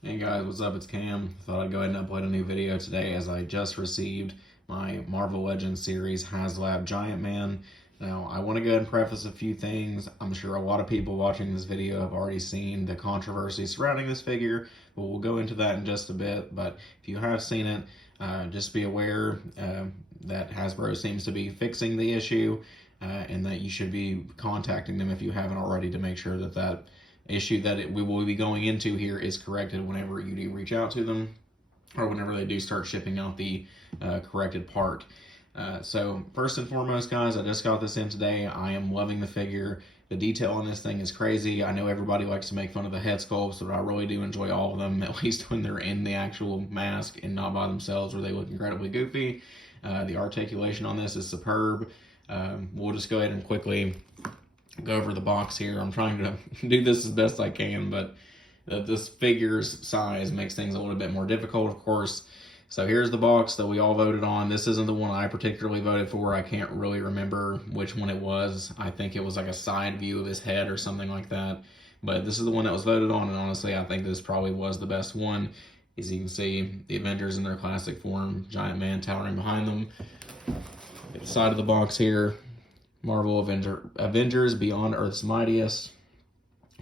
Hey guys, what's up? It's Cam. Thought I'd go ahead and upload a new video today as I just received my Marvel Legends series HasLab Giant Man. Now, I want to go ahead and preface a few things. I'm sure a lot of people watching this video have already seen the controversy surrounding this figure, but we'll go into that in just a bit. But if you have seen it, just be aware that Hasbro seems to be fixing the issue and that you should be contacting them if you haven't already to make sure that that issue that we will be going into here is corrected whenever you do reach out to them or whenever they do start shipping out the corrected part. So first and foremost, guys, I just got this in today. I am loving the figure. The detail on this thing is crazy. I know everybody likes to make fun of the head sculpts, but I really do enjoy all of them, at least when they're in the actual mask and not by themselves where they look incredibly goofy. The articulation on this is superb. We'll just go ahead and quickly go over the box here. I'm trying to do this as best I can, but this figure's size makes things a little bit more difficult, of course. So here's the box that we all voted on. This isn't the one I particularly voted for. I can't really remember which one it was. I think it was like a side view of his head or something like that. But this is the one that was voted on, and honestly, I think this probably was the best one. As you can see, the Avengers in their classic form, Giant Man towering behind them. At the side of the box here, Marvel Avengers Beyond Earth's Mightiest.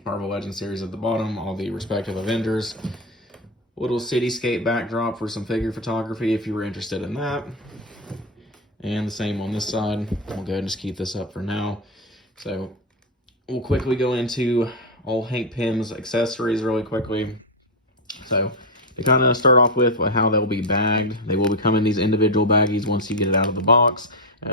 Marvel Legends series at the bottom, all the respective Avengers. Little cityscape backdrop for some figure photography if you were interested in that. And the same on this side. We'll go ahead and just keep this up for now. So we'll quickly go into all Hank Pym's accessories really quickly. So to kind of start off with how they'll be bagged, they will become in these individual baggies once you get it out of the box.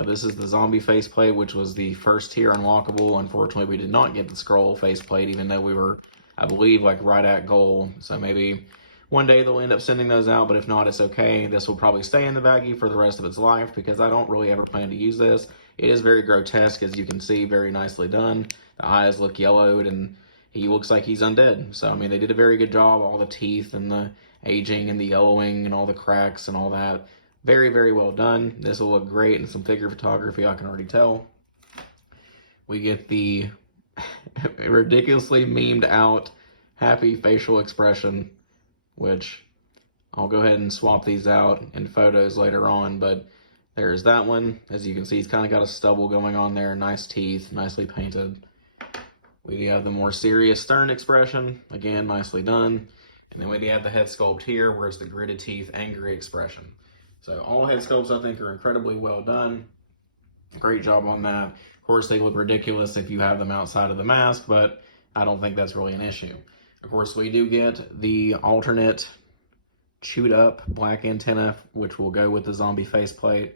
This is the zombie faceplate, which was the first tier unlockable. Unfortunately, we did not get the scroll faceplate, even though we were, I believe, like right at goal. So maybe one day they'll end up sending those out, but if not, it's okay. This will probably stay in the baggie for the rest of its life because I don't really ever plan to use this. It is very grotesque, as you can see, very nicely done. The eyes look yellowed, and he looks like he's undead. So, I mean, they did a very good job. All the teeth and the aging and the yellowing and all the cracks and all that. Very, very well done. This will look great in some figure photography, I can already tell. We get the ridiculously memed out happy facial expression, which I'll go ahead and swap these out in photos later on, but there's that one. As you can see, he's kind of got a stubble going on there. Nice teeth, nicely painted. We have the more serious stern expression, again, nicely done. And then we have the head sculpt here, where it's the gritted teeth, angry expression. So all head sculpts, I think, are incredibly well done. Great job on that. Of course, they look ridiculous if you have them outside of the mask, but I don't think that's really an issue. Of course, we do get the alternate chewed up black antenna, which will go with the zombie faceplate.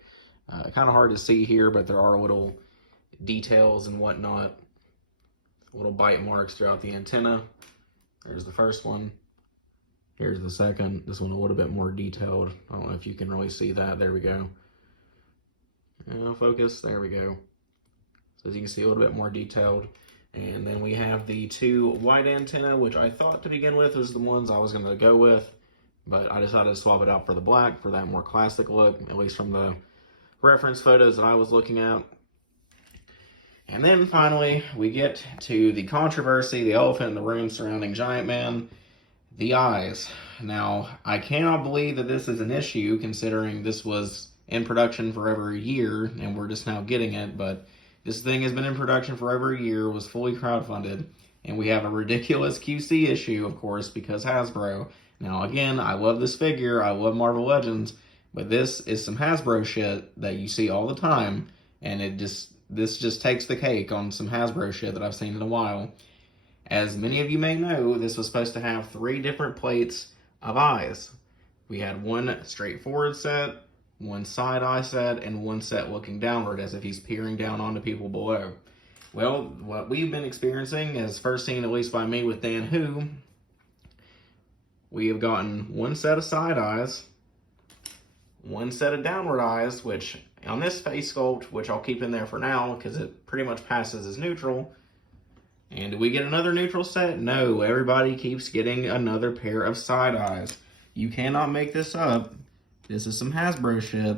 Kind of hard to see here, but there are little details and whatnot, little bite marks throughout the antenna. There's the first one. Here's the second. This one a little bit more detailed. I don't know if you can really see that. There we go. Focus. There we go. So as you can see, a little bit more detailed. And then we have the two white antenna, which I thought to begin with was the ones I was going to go with, but I decided to swap it out for the black for that more classic look, at least from the reference photos that I was looking at. And then finally, we get to the controversy, the elephant in the room surrounding Giant Man. The eyes. Now, I cannot believe that this is an issue considering this was in production for over a year and we're just now getting it, but this thing has been in production for over a year, was fully crowdfunded, and we have a ridiculous QC issue, of course, because Hasbro. Now, again, I love this figure, I love Marvel Legends, but this is some Hasbro shit that you see all the time, and this just takes the cake on some Hasbro shit that I've seen in a while. As many of you may know, this was supposed to have 3 different plates of eyes. We had one straightforward set, one side eye set, and one set looking downward as if he's peering down onto people below. Well, what we've been experiencing, as first seen at least by me with Dan Who, we have gotten one set of side eyes, one set of downward eyes, which on this face sculpt, which I'll keep in there for now because it pretty much passes as neutral. And do we get another neutral set? No, everybody keeps getting another pair of side eyes. You cannot make this up. This is some Hasbro shit.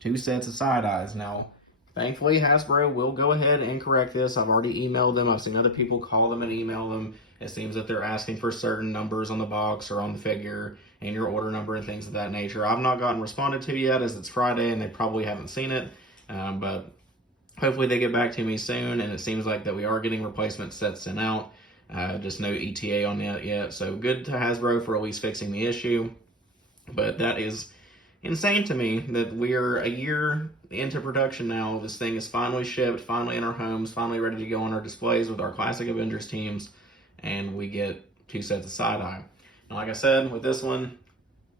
2 sets of side eyes. Now, thankfully, Hasbro will go ahead and correct this. I've already emailed them. I've seen other people call them and email them, It seems that they're asking for certain numbers on the box or on the figure and your order number and things of that nature. I've not gotten responded to yet, as it's Friday and they probably haven't seen it, but hopefully they get back to me soon. And it seems like that we are getting replacement sets sent out, just no ETA on that yet. So good to Hasbro for at least fixing the issue. But that is insane to me that we're a year into production now. This thing is finally shipped, finally in our homes, finally ready to go on our displays with our Classic Avengers teams, and we get 2 sets of side-eye. Now, like I said, with this one,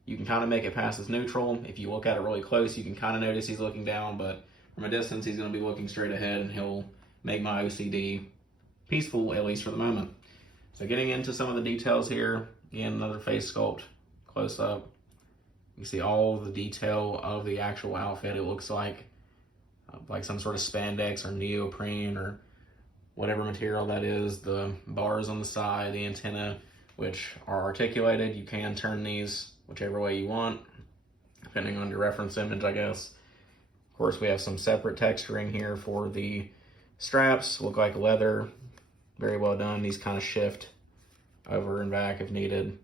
you can kind of make it pass as neutral. If you look at it really close, you can kind of notice he's looking down, but from a distance, he's going to be looking straight ahead, and he'll make my OCD peaceful, at least for the moment. So getting into some of the details here, again, another face sculpt, close up. You see all the detail of the actual outfit. It looks like some sort of spandex or neoprene or whatever material that is. The bars on the side, the antenna, which are articulated. You can turn these whichever way you want, depending on your reference image, I guess. Of course, we have some separate texturing here for the straps. Look like leather. Very well done. These kind of shift over and back if needed.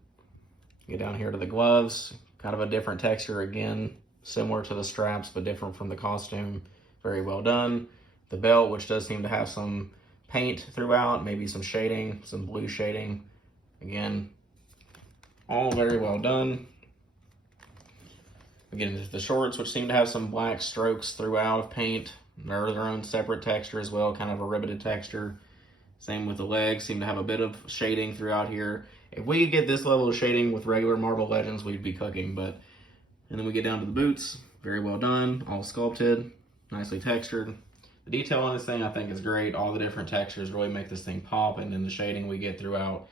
Get down here to the gloves. Kind of a different texture again, similar to the straps, but different from the costume. Very well done. The belt, which does seem to have some paint throughout, maybe some shading, some blue shading. Again, all very well done. Again, the shorts, which seem to have some black strokes throughout of paint. They're their own separate texture as well, kind of a ribbeted texture. Same with the legs, seem to have a bit of shading throughout here. If we could get this level of shading with regular Marvel Legends, we'd be cooking. But and then we get down to the boots, very well done, all sculpted, nicely textured. The detail on this thing I think is great. All the different textures really make this thing pop, and then the shading we get throughout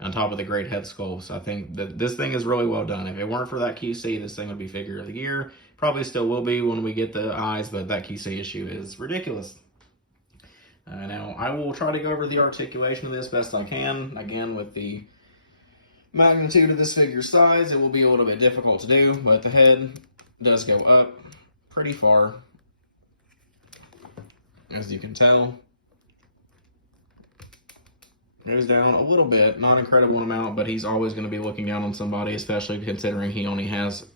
on top of the great head sculpts. I think that this thing is really well done. If it weren't for that QC, this thing would be figure of the year. Probably still will be when we get the eyes, but that QC issue is ridiculous. Now, I will try to go over the articulation of this best I can. Again, with the magnitude of this figure's size, it will be a little bit difficult to do, but the head does go up pretty far, as you can tell. Goes down a little bit, not an incredible amount, but he's always going to be looking down on somebody, especially considering he only has,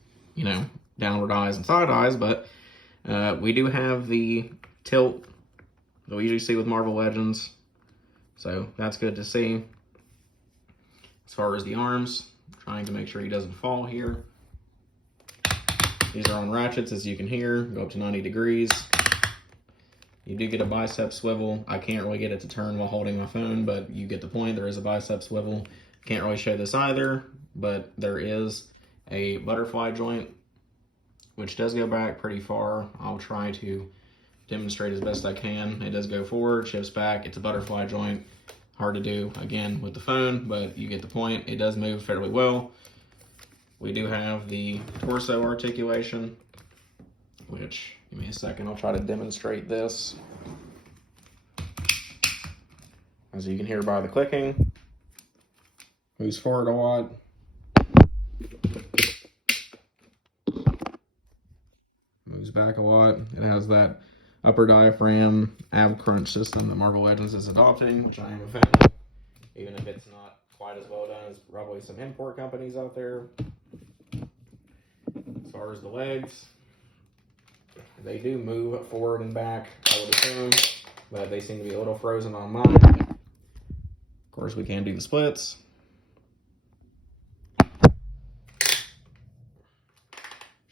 downward eyes and side eyes. But we do have the tilt that we usually see with Marvel Legends, so that's good to see. As far as the arms, trying to make sure he doesn't fall here. These are on ratchets, as you can hear, go up to 90 degrees. You do get a bicep swivel. I can't really get it to turn while holding my phone, but you get the point. There is a bicep swivel. Can't really show this either, but there is a butterfly joint, which does go back pretty far. I'll try to demonstrate as best I can. It does go forward, shifts back. It's a butterfly joint. Hard to do, again, with the phone, but you get the point. It does move fairly well. We do have the torso articulation, which, give me a second, I'll try to demonstrate this. As you can hear by the clicking, moves forward a lot. Moves back a lot. It has that upper diaphragm ab crunch system that Marvel Legends is adopting, which I am a fan of, even if it's not quite as well done as probably some import companies out there. As far as the legs, they do move forward and back, I would assume, but they seem to be a little frozen on mine. Of course, we can do the splits.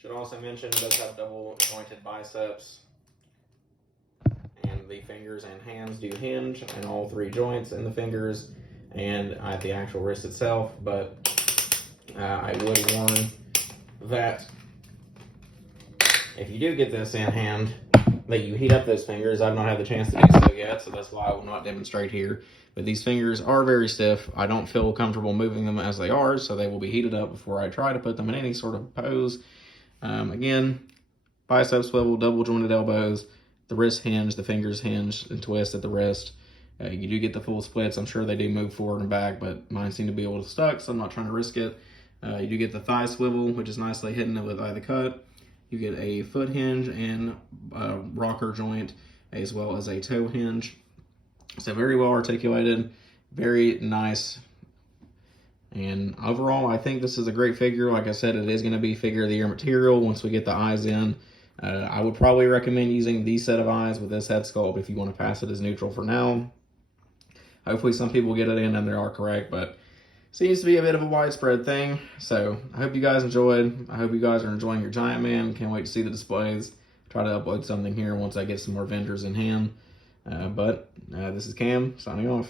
Should also mention it does have double jointed biceps, and the fingers and hands do hinge, and all 3 joints in the fingers and at the actual wrist itself. But I would warn that if you do get this in hand, that you heat up those fingers. I've not had the chance to do so yet, so that's why I will not demonstrate here. But these fingers are very stiff. I don't feel comfortable moving them as they are, so they will be heated up before I try to put them in any sort of pose. Again, bicep swivel, double jointed elbows, the wrist hinge, the fingers hinge and twist at the wrist. You do get the full splits. I'm sure they do move forward and back, but mine seem to be a little stuck, so I'm not trying to risk it. You do get the thigh swivel, which is nicely hidden with the cut. You get a foot hinge and a rocker joint, as well as a toe hinge. So very well articulated. Very nice. And overall, I think this is a great figure. Like I said, it is going to be figure of the year material once we get the eyes in. I would probably recommend using these set of eyes with this head sculpt if you want to pass it as neutral for now. Hopefully some people get it in and they are correct, but seems to be a bit of a widespread thing. So I hope you guys enjoyed. I hope you guys are enjoying your Giant Man. Can't wait to see the displays. Try to upload something here once I get some more vendors in hand. But this is Cam signing off.